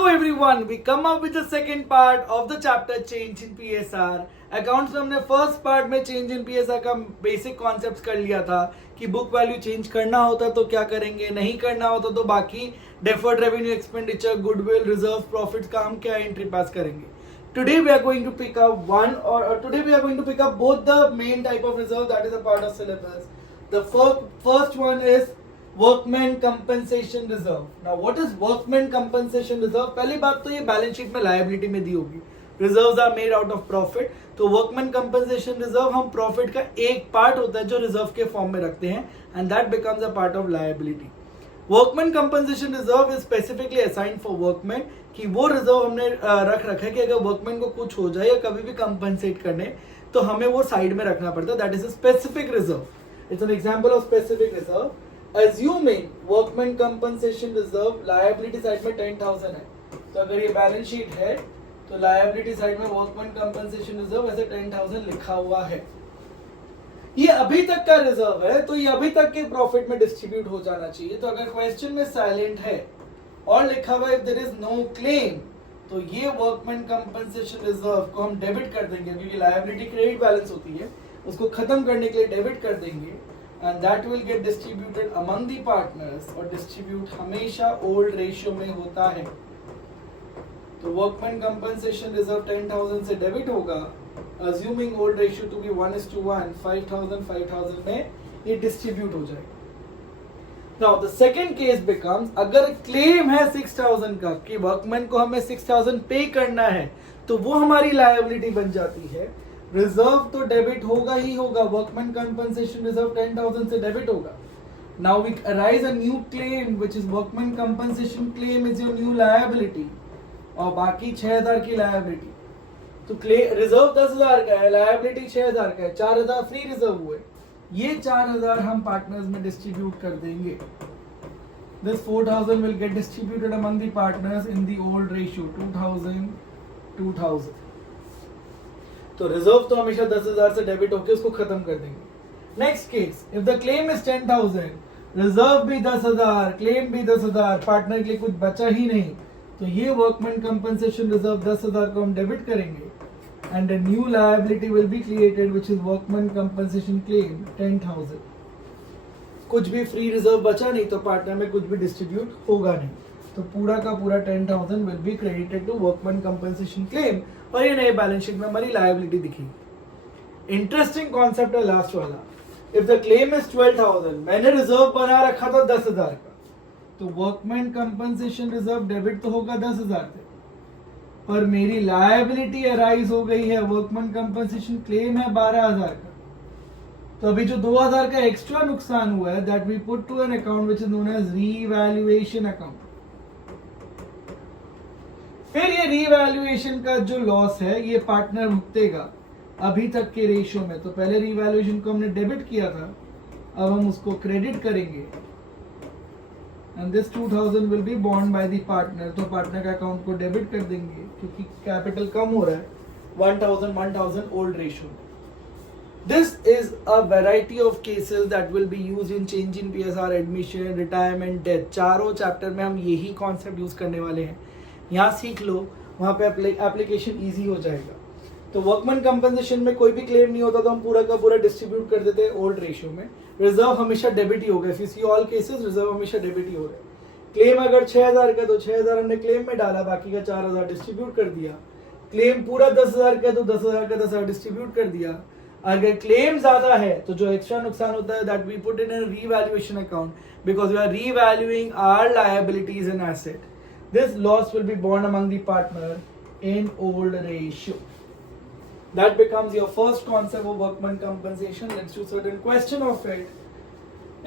Hello everyone, we come up with the second part of the chapter change in PSR. Accounts में हमने first part में change in PSR का basic concept कर लिया था कि बुक वैल्यू चेंज करना होता तो क्या करेंगे, नहीं करना होता तो बाकी deferred revenue, expenditure, goodwill, reserve, profits का हम क्या एंट्री पास करेंगे. Today we are going to pick up today we are going to pick up both the main type of reserve that is a part of syllabus. The first one is workman compensation reserve. Now what is workman compensation reserve? पहली बात तो ये balance sheet में liability में दी होगी. Reserves are made out of profit. तो workman compensation reserve हम प्रॉफिट का एक पार्ट होता है जो रिजर्व के फॉर्म में रखते हैं and that becomes a part of liability. Workman compensation reserve is specifically assigned for workman कि वो रिजर्व हमने रख रखा है कि अगर वर्कमैन को कुछ हो जाए या कभी भी कंपनसेट करने तो हमें वो साइड में रखना पड़ता है. That is a specific reserve. It's an example of specific reserve. Assuming workman compensation reserve liability side में 10,000 है, तो अगर ये बैलेंस शीट है तो लायबिलिटी साइड में वर्कमैन कंपनसेशन रिजर्व ऐसे 10,000 लिखा हुआ है. ये अभी तक का रिजर्व है तो ये अभी तक के प्रॉफिट में डिस्ट्रीब्यूट हो जाना चाहिए. तो अगर क्वेश्चन में साइलेंट है और लिखा हुआ if there is no claim तो ये वर्कमैन कंपनसेशन रिजर्व को हम डेबिट कर देंगे क्योंकि लायबिलिटी क्रेडिट बैलेंस होती है, उसको खत्म करने के लिए डेबिट कर देंगे and that will get distributed among the partners और distribute हमेशा old ratio में होता है. तो workman compensation reserve 10,000 से डेबिट होगा assuming old ratio to be 1:1, 5,000 में ये डिस्ट्रीब्यूट हो जाएगा. Now the second case becomes अगर क्लेम है 6,000 का कि वर्कमैन को हमें 6,000 पे करना है तो वो हमारी लायबिलिटी बन जाती है. रिजर्व तो डेबिट होगा ही होगा. वर्कमैन कंपनसेशन रिजर्व 10,000 से डेबिट होगा. Now we arise a new claim which is workman compensation claim is your new liability और बाकी 6,000 की लायबिलिटी. तो रिजर्व 10,000 का है, लायबिलिटी 6,000 का है, 4,000 फ्री रिजर्व हुए. ये 4,000 हम पार्टनर्स में डिस्ट्रीब्यूट कर देंगे. This 4,000 will get distributed among the partners in the old ratio 2,000. तो रिजर्व तो हमेशा 10,000 से डेबिट होकर उसको खत्म कर देंगे. Next case, if the claim is 10,000, reserve भी 10,000, क्लेम भी 10,000, पार्टनर के लिए कुछ बचा ही नहीं, तो ये वर्कमैन कंपनसेशन रिजर्व 10,000 को हम डेबिट करेंगे and a new liability will be created which is workman compensation claim 10,000. कुछ भी फ्री रिजर्व बचा नहीं तो पार्टनर में कुछ भी डिस्ट्रीब्यूट होगा नहीं, तो पूरा का पूरा 10,000 will be credited to workman compensation claim और ये नए बैलेंस शीट में हमारी लायबिलिटी दिखेगी. इंटरेस्टिंग कॉन्सेप्ट है लास्ट वाला. इफ द क्लेम इज 12,000, मैंने रिजर्व बना रखा था 10,000 का, तो वर्कमैन कंपनसेशन रिजर्व डेबिट तो होगा 10,000 से, पर मेरी लायबिलिटी अराइज हो गई है, वर्कमैन कंपनसेशन क्लेम है 12,000 का. तो अभी जो 2,000 का एक्स्ट्रा नुकसान हुआ है that we put to an account which is known as revaluation account. फिर ये रीवैल्यूएशन का जो लॉस है ये पार्टनर भुगतेगा अभी तक के रेशियो में. तो पहले रीवैल्यूएशन को हमने डेबिट किया था, अब हम उसको क्रेडिट करेंगे and this 2,000 will be born by the partner. तो पार्टनर का अकाउंट को डेबिट कर देंगे क्योंकि कैपिटल कम हो रहा है 1,000 old ratio. This is a variety of cases that will be used in change in PSR, admission, retirement, death. चारों चैप्टर में हम यही कॉन्सेप्ट यूज करने वाले हैं. यहाँ सीख लो, वहाँ पे एप्लीकेशन इजी हो जाएगा. तो वर्कमैन कंपनसेशन में कोई भी क्लेम नहीं होता तो हम पूरा का पूरा डिस्ट्रीब्यूट कर देते हैं ओल्ड रेशियो में. रिजर्व हमेशा डेबिट ही होगा. If you see all cases reserve हमेशा डेबिट ही हो रहा है. क्लेम अगर 6,000 का तो 6,000 हमने क्लेम में डाला, बाकी का 4,000 डिस्ट्रीब्यूट कर दिया. क्लेम पूरा 10,000 का तो 10,000 का 10,000 डिस्ट्रीब्यूट कर दिया. अगर क्लेम ज्यादा है तो जो एक्स्ट्रा नुकसान होता है that we put in revaluation account because we are revaluing our liabilities and asset. This loss will be borne among the partner in old ratio. That becomes your first concept of workman compensation. Let's do certain question of it.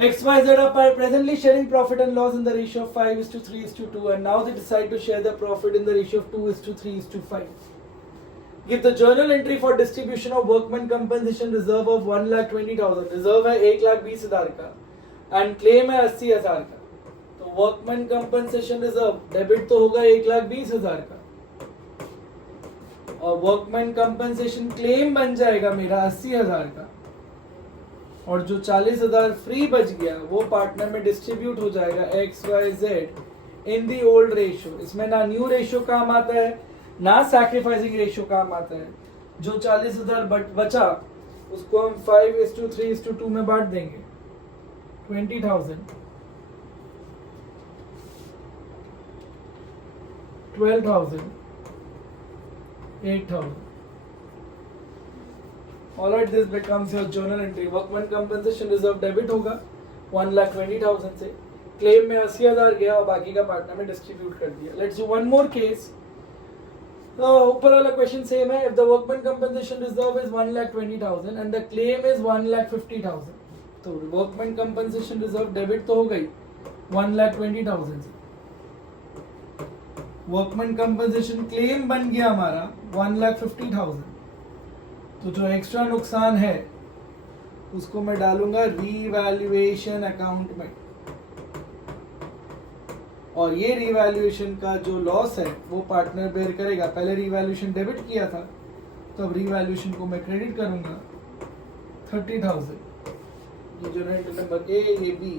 XYZ are presently sharing profit and loss in the ratio of 5:3:2 and now they decide to share the profit in the ratio of 2:3:5. Give the journal entry for distribution of workman compensation reserve of 1,20,000. Reserve है 1,20,000 का and claim है 80,000 का. तो workman compensation reserve debit तो होगा 1,20,000 का और workman compensation claim बन जाएगा मेरा 80,000 का और जो 40,000 फ्री बच गया वो पार्टनर में डिस्ट्रीब्यूट हो जाएगा XYZ in the old ratio. इसमें ना न्यू रेशियो काम आता है ना सैक्रिफाइसिंग रेशियो काम आता है। जो 40,000 बचा उसको हम 5:3:2 में बांट देंगे। 20,000, 12,000, 8,000. Alright, this becomes your journal entry. Workman compensation reserve debit होगा 1,20,000 से। क्लेम में 80,000 गया और बाकी का पार्टनर में डिस्ट्रीब्यूट कर दिया। Let's do one more case. तो ऊपर वाला क्वेश्चन सेम है। If the workman compensation reserve is 1,20,000 and the claim is 1,50,000, तो workman compensation reserve डेबिट तो हो गई 1,20,000 से। वर्कमैन कंपनसेशन क्लेम बन गया हमारा 1,50,000। तो जो एक्स्ट्रा नुकसान है उसको मैं डालूंगा रीवैल्यूएशन अकाउंट में, और ये रीवैल्यूएशन का जो लॉस है वो पार्टनर बेयर करेगा। पहले रीवैल्यूएशन डेबिट किया था तो अब रीवैल्यूएशन को मैं क्रेडिट करूंगा 30,000। ये जो रेंट नंबर ए, ये बी,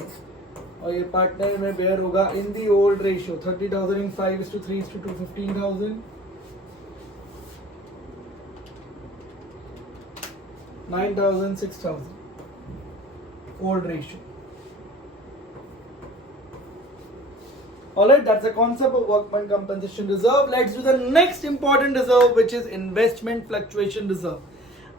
और ये पार्टनर में बेयर होगा इन the old ratio 30,000 in 5:3:2 15,000, 9,000, 6,000 old ratio. Alright, that's the concept of workman compensation reserve. Let's do the next important reserve, which is investment fluctuation reserve.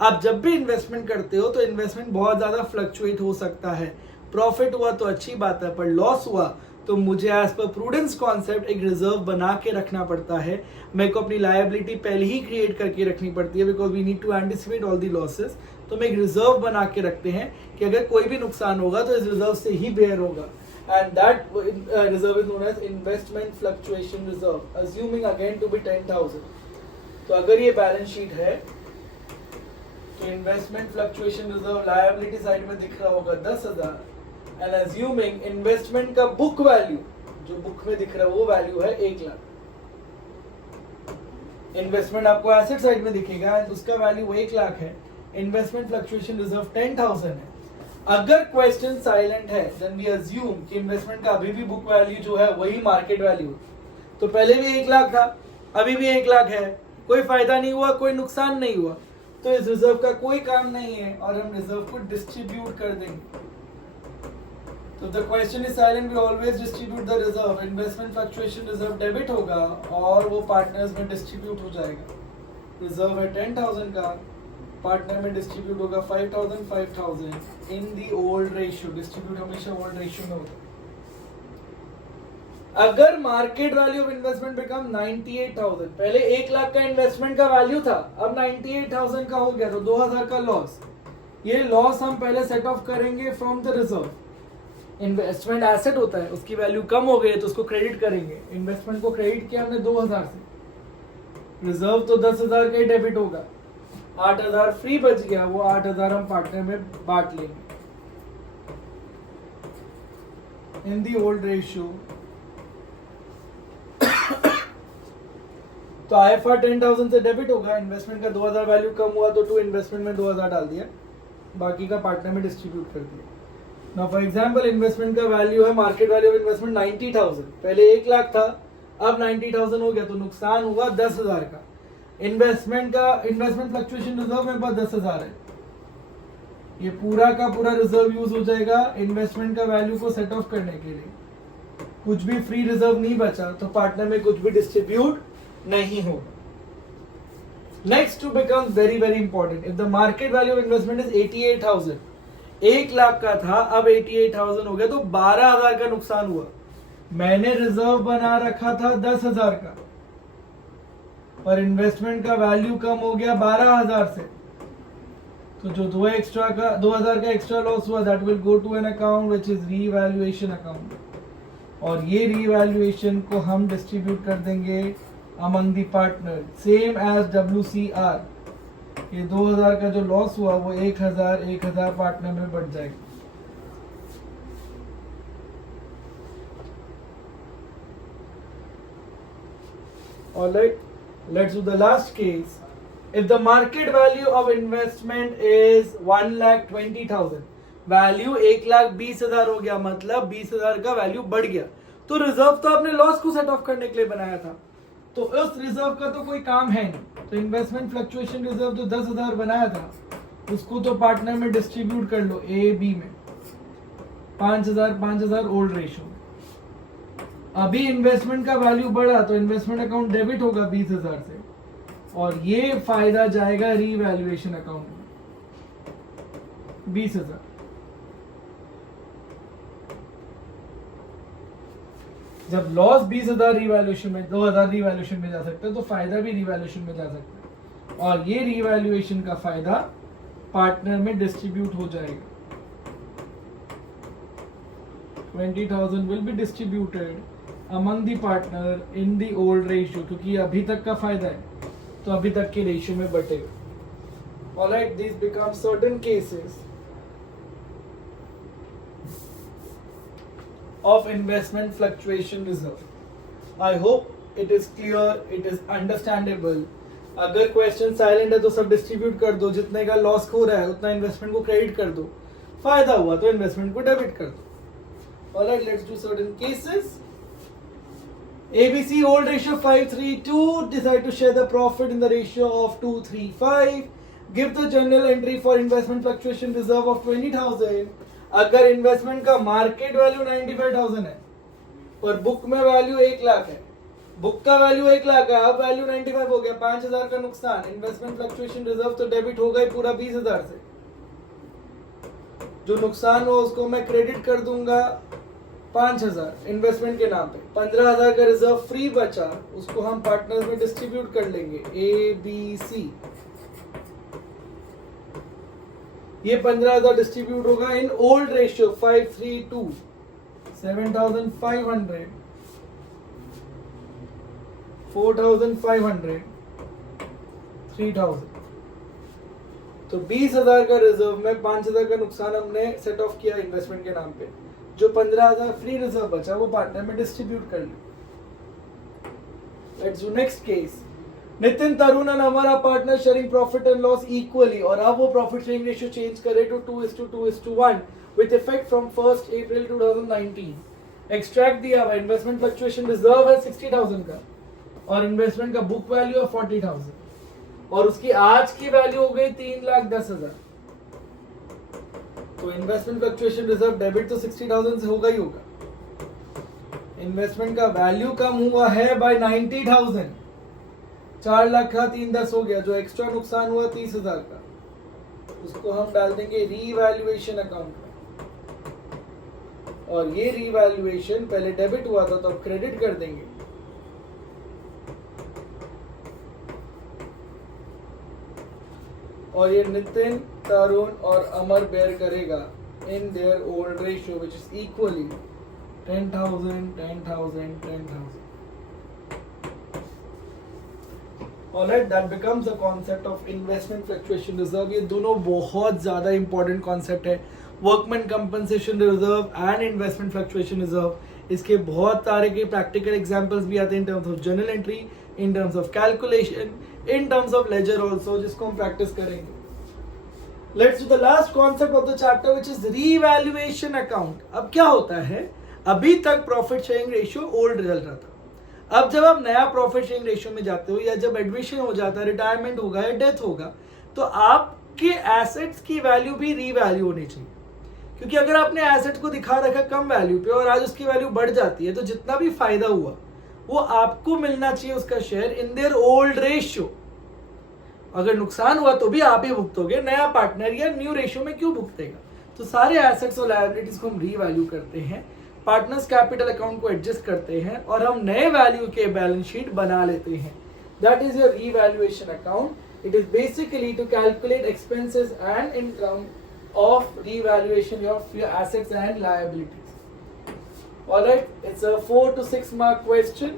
आप जब भी investment करते हो तो इन्वेस्टमेंट बहुत ज़्यादा फ्लक्चुएट हो सकता है। प्रॉफिट हुआ तो अच्छी बात है, पर लॉस हुआ तो मुझे एज पर प्रूडेंस कॉन्सेप्ट एक रिजर्व बना के रखना पड़ता है। मेरे को अपनी लायबिलिटी पहले ही क्रिएट करके रखनी पड़ती है, because we need to anticipate all the losses. तो मैं एक रिजर्व बना के रखते हैं कि अगर कोई भी नुकसान होगा तो इस रिजर्व से ही बेयर होगा, and that reserve is known as investment fluctuation reserve, assuming again to be 10,000। तो अगर ये बैलेंस शीट है तो investment fluctuation reserve liability side में दिख रहा होगा 10,000, एंड अज्यूमिंग इन्वेस्टमेंट का बुक वैल्यू जो बुक में दिख रहा है वो वैल्यू है 1,00,000। इन्वेस्टमेंट आपको एसेट साइड में दिखेगा एंड उसका वैल्यू 1,00,000 है। इन्वेस्टमेंट फ्लक्चुएशन रिजर्व 10,000 है। अगर क्वेश्चन साइलेंट है देन वी अज्यूम कि इन्वेस्टमेंट का अभी भी बुक वैल्यू जो है वही मार्केट वैल्यू, तो पहले भी 1,00,000 था अभी भी 1,00,000 है, कोई फायदा नहीं हुआ, कोई नुकसान नहीं हुआ, तो इस रिजर्व का कोई काम नहीं है और हम रिजर्व को डिस्ट्रीब्यूट कर देंगे। तो the question is silent, we always distribute the reserve. Investment fluctuation reserve debit होगा और वो पार्टनर्स में डिस्ट्रीब्यूट हो जाएगा। रिजर्व है 10,000 का, पार्टनर में डिस्ट्रीब्यूट होगा 5,000 5,000 इन दी ओल्ड रेशियो। डिस्ट्रीब्यूट हमेशा ओल्ड रेशियो में होता है। अगर market value of investment become 98,000, पहले 1,00,000 का इन्वेस्टमेंट का वैल्यू था, अब 98,000 का हो गया, तो 2,000 का लॉस। ये लॉस हम पहले सेट ऑफ करेंगे from the reserve. Investment asset होता है, उसकी वैल्यू कम हो गई तो उसको क्रेडिट करेंगे। इन्वेस्टमेंट को क्रेडिट किया हमने 2,000 से, रिजर्व तो 10,000 का ही डेबिट होगा, 8,000 फ्री बच गया, वो 8,000 हम पार्टनर में बांट लेंगे इन दी ओल्ड रेशियो। तो IFR 10,000 से डेबिट होगा, इन्वेस्टमेंट का 2,000 वैल्यू कम हुआ तो टू इन्वेस्टमेंट में 2,000 डाल दिया, बाकी का पार्टनर में डिस्ट्रीब्यूट कर दिया। नाउ फॉर एग्जांपल इन्वेस्टमेंट का वैल्यू है, मार्केट वैल्यू ऑफ इन्वेस्टमेंट 90,000, पहले 1,00,000 था अब 90,000 हो गया, तो नुकसान हुआ 10,000 का। इन्वेस्टमेंट फ्लक्चुएशन रिजर्व में पास 10,000 है, ये पूरा का पूरा रिजर्व यूज हो जाएगा इन्वेस्टमेंट का वैल्यू को सेट ऑफ करने के लिए। कुछ भी फ्री रिजर्व नहीं बचा तो पार्टनर में कुछ भी डिस्ट्रीब्यूट नहीं होगा। Next to becomes very very important, if the market value of investment is 88,000, 1,00,000 का था अब 88,000 हो गया, तो 12,000 का नुकसान हुआ। मैंने रिजर्व बना रखा था 10,000 का और इन्वेस्टमेंट का वैल्यू कम हो गया 12,000 से, तो जो 2,000 का एक्स्ट्रा लॉस हुआ that will go to an account which is revaluation account, और ये रीवैल्यूएशन को हम डिस्ट्रीब्यूट कर देंगे among the partner same as WCR। ये 2,000 का जो लॉस हुआ वो 1,000 पार्टनर में बढ़ जाएगा। Alright, let's do the last case. If the market value of investment is 1,20,000, value 1,20,000 हो गया, मतलब 20,000 का वैल्यू बढ़ गया, तो रिजर्व तो आपने लॉस को सेट ऑफ करने के लिए बनाया था, तो उस रिजर्व का तो कोई काम है नहीं। तो इन्वेस्टमेंट फ्लक्चुएशन रिजर्व जो 10,000 बनाया था उसको तो पार्टनर में डिस्ट्रीब्यूट कर लो, ए बी में 5,000 ओल्ड रेशियो में। अभी इन्वेस्टमेंट का वैल्यू बढ़ा तो इन्वेस्टमेंट अकाउंट डेबिट होगा 20,000 से, और ये फायदा जाएगा रीवैल्यूएशन अकाउंट में 20,000। जब लॉस 20,000 रिवैल्यूएशन में, 2,000 रिवैल्यूएशन में जा सकता है, तो फायदा भी रिवैल्यूएशन में जा सकता है, और ये रिवैल्यूएशन का फायदा पार्टनर में डिस्ट्रीब्यूट हो जाएगा। 20,000 will be distributed among the partner in the old ratio, क्योंकि अभी तक का फायदा है तो अभी तक के रेशियो में बटेगा। Alright, this become certain cases of investment fluctuation reserve. I hope it is clear, it is understandable. अगर क्वेश्चन साइलेंट है तो सब डिस्ट्रीब्यूट कर दो, जितने का लॉस हो रहा है उतना इन्वेस्टमेंट को क्रेडिट कर दो, फायदा हुआ तो इन्वेस्टमेंट को डेबिट कर दो। Alright, let's do certain cases. ABC old ratio 5:3:2, decide to share the profit in the ratio of 2:3:5. Give the journal entry for investment fluctuation reserve of 20,000. अगर इन्वेस्टमेंट का मार्केट वैल्यू 95,000 है पर book में value 1 lakh है, book का value 1 lakh है, अब value 95 हो गया, 5,000 का नुकसान, इन्वेस्टमेंट फ्लक्चुएशन रिजर्व तो डेबिट हो गई पूरा 20,000 से। जो नुकसान हो उसको मैं क्रेडिट कर दूंगा 5,000 इन्वेस्टमेंट के नाम पे, 15,000 का रिजर्व फ्री बचा, उसको हम पार्टनर्स में डिस्ट्रीब्यूट कर लेंगे ABC। ये 15,000 डिस्ट्रीब्यूट होगा इन ओल्ड रेशियो 5:3:2, 7,500, 4,500, 3,000। तो 20,000 का रिजर्व में 5,000 का नुकसान हमने सेट ऑफ किया इन्वेस्टमेंट के नाम पे, जो 15,000 फ्री रिजर्व बचा वो पार्टनर में डिस्ट्रीब्यूट कर लिया। Let's do next case. Nitin, Tarun and Amar are partner sharing profit and loss equally, और अब वो प्रॉफिट शेयरिंग रेशियो चेंज करे to 2:2:1 with effect from 1 April 2019। Extract दिया हुआ इन्वेस्टमेंट फ्लक्चुएशन रिजर्व है 60,000 का, और इन्वेस्टमेंट का बुक वैल्यू है 40,000, और उसकी आज की वैल्यू हो गई 3,10,000। तो इन्वेस्टमेंट फ्लक्चुएशन रिजर्व डेबिट तो 60,000 से होगा ही होगा। इन्वेस्टमेंट का वैल्यू कम हुआ है बाय 90,000, 4 लाख का 3,10 हो गया, जो एक्स्ट्रा नुकसान हुआ 30,000 का, उसको हम डाल देंगे रीवैल्यूएशन अकाउंट में, और ये रीवैल्यूएशन पहले डेबिट हुआ था तो अब क्रेडिट कर देंगे। और ये नितिन, तरुण और अमर बेयर करेगा in their old ratio which is equally 10,000, 10,000, 10,000। Alright, that becomes the concept of investment fluctuation reserve. ये दोनों बहुत ज़्यादा important concept है, workman compensation reserve and investment fluctuation reserve. इसके बहुत सारे के प्रैक्टिकल एग्जांपल्स भी आते हैं in terms of journal entry, in terms of calculation, in terms of ledger also, जिसको हम प्रैक्टिस करेंगे। Let's do the last concept of the chapter which is revaluation account. अब क्या होता है, अभी तक profit sharing ratio old result रहा था, अब जब आप नया प्रॉफिट शेयरिंग रेशियो में जाते हो, या जब एडमिशन हो जाता है, रिटायरमेंट होगा या डेथ होगा, तो आपके एसेट्स की वैल्यू भी रीवैल्यू होनी चाहिए। क्योंकि अगर आपने एसेट को दिखा रखा कम वैल्यू पे और आज उसकी वैल्यू बढ़ जाती है, तो जितना भी फायदा हुआ वो आपको मिलना चाहिए उसका share in their old ratio. अगर नुकसान हुआ तो भी आप ही भुगतोगे, नया पार्टनर या न्यू रेशियो में क्यों भुगतेगा। तो सारे एसेट्स और लायबिलिटीज को हम रीवैल्यू करते हैं, पार्टनर्स कैपिटल अकाउंट को एडजस्ट करते हैं, और हम नए वैल्यू के बैलेंस शीट बना लेते हैं। That is your revaluation account. It is basically to calculate expenses and income of revaluation of your assets and liabilities. Alright, it's a 4 to 6 mark question.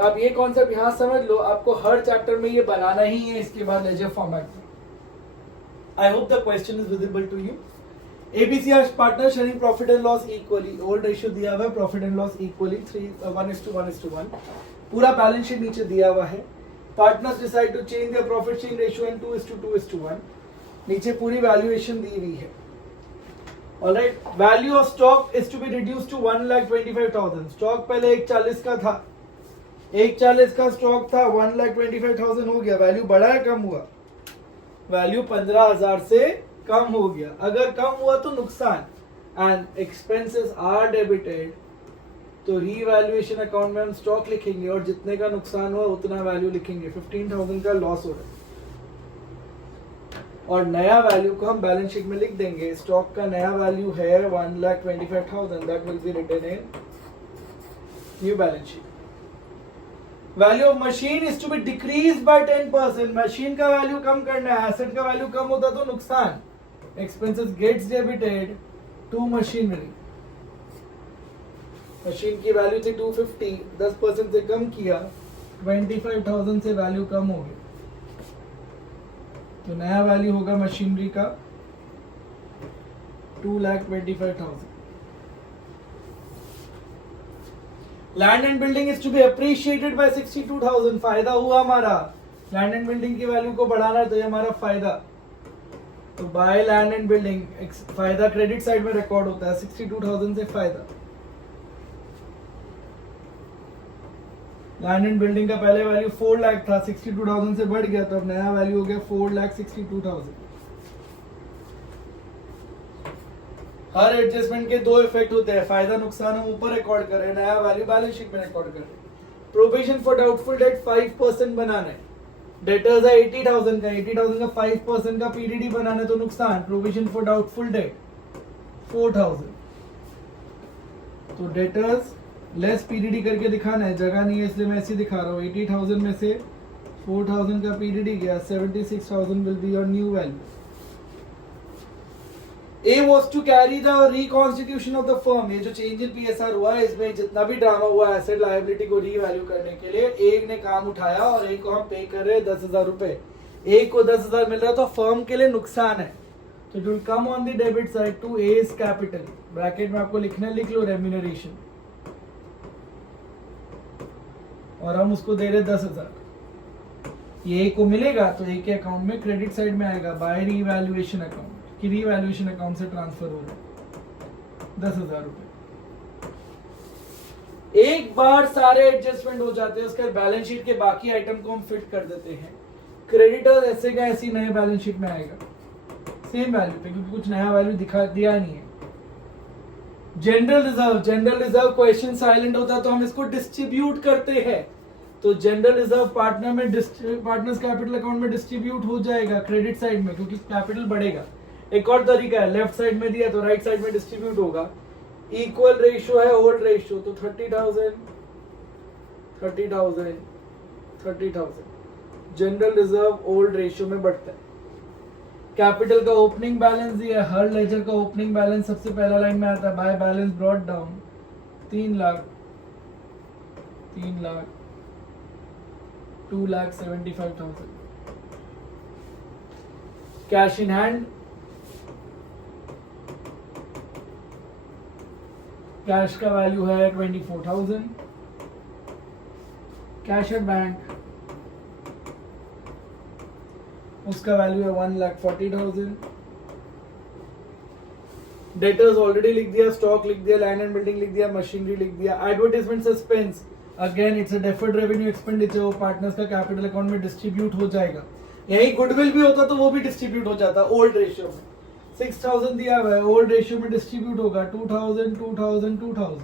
आप ये कॉन्सेप्ट यहाँ समझ लो, आपको हर चैप्टर में ये बनाना ही है इसके बाद लेजर फॉर्मेट में। I hope the question is visible to you. ABC has partner sharing profit and loss equally. Old ratio दिया हुआ है, profit and loss equally 1:1:1। पूरा बैलेंस शीट नीचे दिया हुआ है। Partners decide to change their profit sharing ratio in 2:2:1। नीचे पूरी वैल्यूएशन दी हुई है। Alright, value of stock is to be reduce to 1,25,000। Stock पहले 140 का था, 140 का स्टॉक था, 1,25,000 हो गया। वैल्यू बढ़ा है कम हुआ? वैल्यू 15,000 से कम हो गया। अगर कम हुआ तो नुकसान। एंड एक्सपेंसेस आर डेबिटेड, तो रीवैल्यूएशन अकाउंट में हम स्टॉक लिखेंगे और जितने का नुकसान हुआ उतना वैल्यू लिखेंगे। 15,000 का लॉस हो रहा है और नया वैल्यू को हम बैलेंस शीट में लिख देंगे। स्टॉक का नया वैल्यू है 1,25,000, that will be written in new balance sheet. Value of machine is to be decrease by 10%। Machine का वैल्यू कम करना है, एसेट का वैल्यू कम होता तो नुकसान। Expenses gets debited to machinery. Machine की वैल्यू थी 250, 10% से कम किया, 25,000 से वैल्यू कम हो गई, तो नया वैल्यू होगा मशीनरी का 2,25,000। Land and building is to be appreciated by 62,000। फायदा हुआ हमारा, लैंड एंड बिल्डिंग की वैल्यू को बढ़ाना है तो ये हमारा फायदा। तो बाय लैंड एंड बिल्डिंग, फायदा क्रेडिट साइड में रिकॉर्ड होता है, 62,000 से फायदा। लैंड एंड बिल्डिंग का पहले वैल्यू 4 लाख था, 62,000 से बढ़ गया, तो अब नया वैल्यू हो गया 4,62,000। हर एडजस्टमेंट के दो इफेक्ट होते हैं, फायदा नुकसान हम ऊपर रिकॉर्ड कर रहे हैं, नया वैल्यू बैलेंस शीट में रिकॉर्ड कर रहे हैं। प्रोविजन फॉर डाउटफुल डेट 5% बनाना है। डेटर्स है 80,000 का, 80,000 का 5% का पीडीडी बनाना है तो नुकसान। प्रोविजन फॉर डाउटफुल डेट 4,000, तो डेटर्स लेस पीडीडी करके दिखाना है, जगह नहीं है इसलिए मैं ऐसे दिखा रहा हूँ। 80,000 में से 4,000 का पीडीडी गया, 76,000 will be your new value. A was to carry the reconstitution of the firm। ये जो चेंज इन पीएसआर हुआ है इसमें जितना भी ड्रामा हुआ एसेट लायबिलिटी को रीवैल्यू करने के लिए एक ने काम उठाया और एक को हम पे कर रहे हैं 10,000 रुपए। एक को 10,000 मिल रहा है तो फर्म के लिए नुकसान है, तो it will come on the debit side to as capital. Bracket में आपको लिखना है, लिख लो रेम्यूनरेशन, और हम उसको दे रहे 10,000। ये को मिलेगा तो एक के अकाउंट में क्रेडिट साइड में आएगा बाय रीवैल्यूएशन अकाउंट, कि रीवैल्यूएशन अकाउंट से ट्रांसफर हो रहा है 10,000 रुपए। एक बार सारे एडजस्टमेंट हो जाते हैं, उसके बाद बैलेंस शीट के बाकी आइटम को हम फिट कर देते हैं। क्रेडिटर ऐसे का ऐसी नए बैलेंस शीट में आएगा सेम वैल्यू पे, क्योंकि कुछ नया वैल्यू दिखा दिया नहीं है। General reserve, general reserve question silent होता है तो हम इसको डिस्ट्रीब्यूट करते हैं, तो जनरल रिजर्व पार्टनर में पार्टनर्स कैपिटल अकाउंट में डिस्ट्रीब्यूट हो जाएगा क्रेडिट साइड में, क्योंकि कैपिटल बढ़ेगा। एक और तरीका है, लेफ्ट साइड में दिया तो राइट साइड में डिस्ट्रीब्यूट होगा। इक्वल रेशियो है ओल्ड रेशियो, तो 30,000 30,000 30,000 जनरल रिजर्व ओल्ड रेशियो में बढ़ता है। कैपिटल का ओपनिंग बैलेंस दिया, हर लेजर का ओपनिंग बैलेंस सबसे पहला लाइन में आता है, by balance brought down 3 lakh 2,75,000। Cash in hand, cash का वैल्यू है 24,000। कैश एट बैंक, उसका वैल्यू है 1,40,000। डेटर्स ऑलरेडी लिख दिया, स्टॉक लिख दिया, लैंड एंड बिल्डिंग लिख दिया, मशीनरी लिख दिया। Advertisement suspense, again it's a deferred revenue expenditure, वो पार्टनर्स का कैपिटल अकाउंट में डिस्ट्रीब्यूट हो जाएगा। यही गुडविल भी होता तो वो भी डिस्ट्रीब्यूट हो जाता ओल्ड रेशियो में। 6,000 दिया हुआ है, ओल्ड रेशियो में डिस्ट्रीब्यूट होगा 2,000 2,000 2,000।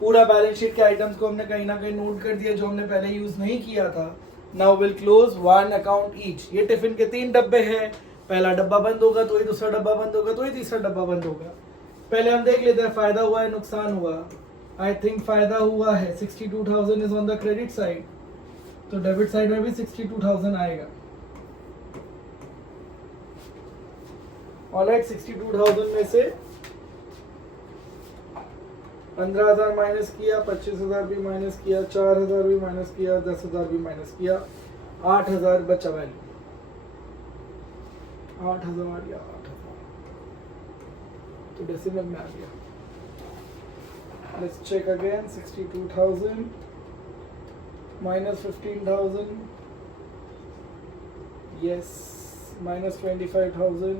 पूरा बैलेंस शीट के आइटम्स को हमने कहीं ना कहीं नोट कर दिया जो हमने पहले यूज नहीं किया था। Now will close 1 account each. ये टिफिन के 3 डब्बे हैं, पहला डब्बा बंद होगा तो ही दूसरा डब्बा बंद होगा तो ही तीसरा डब्बा बंद होगा। पहले हम देख लेते हैं फायदा हुआ है नुकसान हुआ। आई थिंक फायदा हुआ है, 62,000 is on the credit side, तो डेबिट साइड में भी 62,000 आएगा। ऑलराइट, 62,000 में से 15,000 माइनस किया, 25,000 भी माइनस किया, 4,000 भी माइनस किया, 10,000 भी माइनस किया, 8,000 बचा वैल्यू। 8,000 या 8,000 तो डेसिमल में आ गया। Let's check again. 62,000 minus 15,000, yes, minus 25,000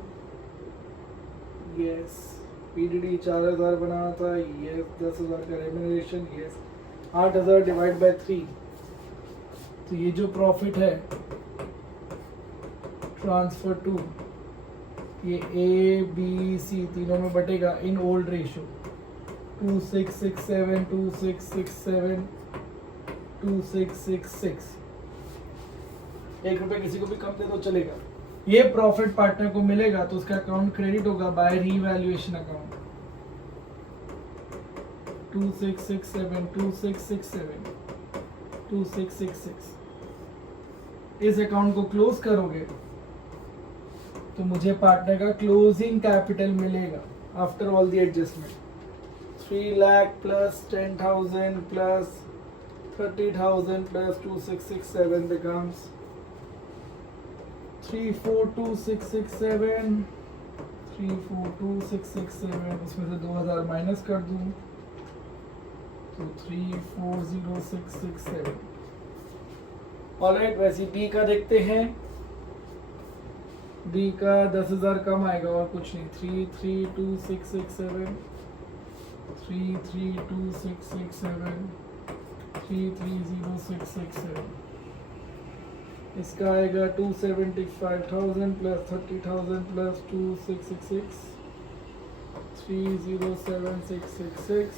yes. PDD 4000 बनाना था, यस। 10,000 का रेम्यूनरेशन, यस। 8,000 डिवाइड बाय 3, तो ये जो प्रॉफिट है ट्रांसफर टू, ये ए बी सी तीनों में बटेगा इन ओल्ड रेशियो 2667 2667 2666। 1 रुपए किसी को भी कम दे दो चलेगा। ये प्रॉफिट पार्टनर को मिलेगा तो उसका अकाउंट क्रेडिट होगा बाय रीवैल्यूएशन अकाउंट 2667 2667 2666। इस अकाउंट को क्लोज करोगे तो मुझे पार्टनर का क्लोजिंग कैपिटल मिलेगा after all the adjustment 3 lakh plus 10,000 plus 30,000 plus 2667 becomes 342667 342667। इसमें से 2000 माइनस कर दूं तो 340667। ऑलराइट, वैसे बी का देखते हैं। बी का 10,000 कम आएगा और कुछ नहीं। 332667 332667 330667। इसका आएगा 275,000 प्लस 30,000 प्लस 2666 307666।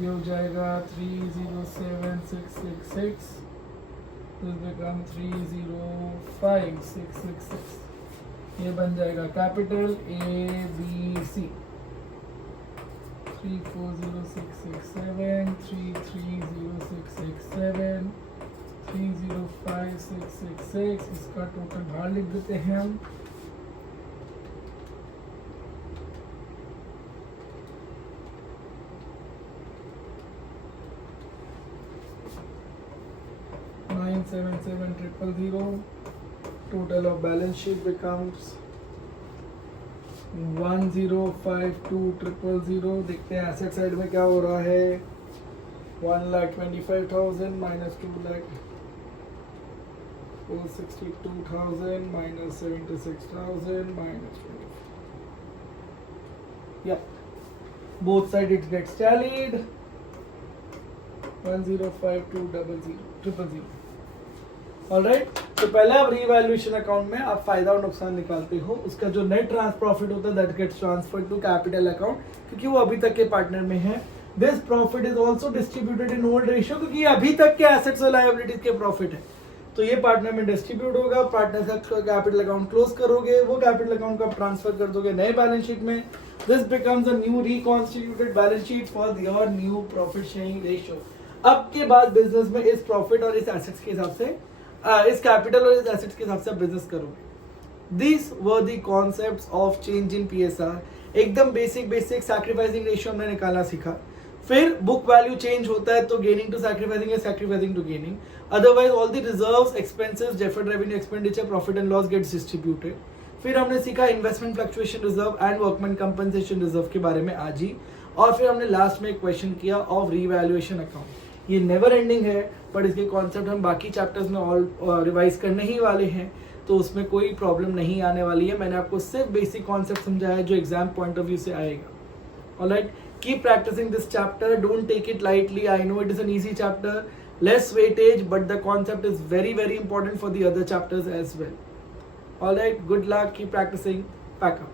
ये हो जाएगा 307666। This become 305666। ये बन जाएगा कैपिटल ए बी सी 340667 330667 305666। इसका टोटल बाहर लिख देते हैं हम। Total of balance sheet becomes 1052,000। देखते हैं एसेट साइड में क्या हो रहा है। 1,25,000 minus 2,62,000 minus 76,000 minus 20। Yeah, both sides it gets tallied 1,052,000। Alright, तो पहले आप रीवैल्यूएशन अकाउंट में आप फायदा और नुकसान निकालते हो। उसका जो नेट प्रॉफिट होता है that gets transferred to capital account, क्योंकि वो अभी तक के पार्टनर में है। This profit is also distributed in old ratio, क्योंकि ये अभी तक के एसेट्स और लायबिलिटीज के प्रॉफिट है। तो ये पार्टनर में डिस्ट्रीब्यूट होगा। पार्टनर का कैपिटल अकाउंट क्लोज करोगे, वो कैपिटल अकाउंट को आप ट्रांसफर कर दोगे नए बैलेंस शीट में। This becomes a new reconstituted balance sheet for your new profit sharing ratio. अब के बाद बिजनेस में इस प्रॉफिट और इस एसेट्स के हिसाब से इस कैपिटल और इस एसेट्स के हिसाब से आप बिजनेस करोगे। This were the concepts of change in PSR. एकदम बेसिक सैक्रिफाइसिंग रेशियो हमने निकालना सीखा। फिर बुक वैल्यू चेंज होता है तो गेनिंग टू सैक्रिफाइसिंग या sacrificing to gaining. Otherwise all the reserves, expenses, deferred revenue, expenditure, profit and loss gets distributed. फिर हमने सीखा investment fluctuation reserve and workman compensation reserve के बारे में आज ही। और फिर हमने लास्ट में एक क्वेश्चन किया ऑफ रीवैल्यूएशन अकाउंट। ये नेवर एंडिंग है, पर इसके कॉन्सेप्ट हम बाकी चैप्टर्स में ऑल रिवाइज करने ही वाले हैं, तो उसमें कोई प्रॉब्लम नहीं आने वाली है। मैंने आपको सिर्फ बेसिक कॉन्सेप्ट समझाया है जो एग्जाम पॉइंट ऑफ व्यू से आएगा। Alright, keep practicing this chapter, don't take it lightly. I know it is an easy chapter, less weightage, but the concept is very very important for the other chapters as well. Alright, good luck, keep practicing, pack up.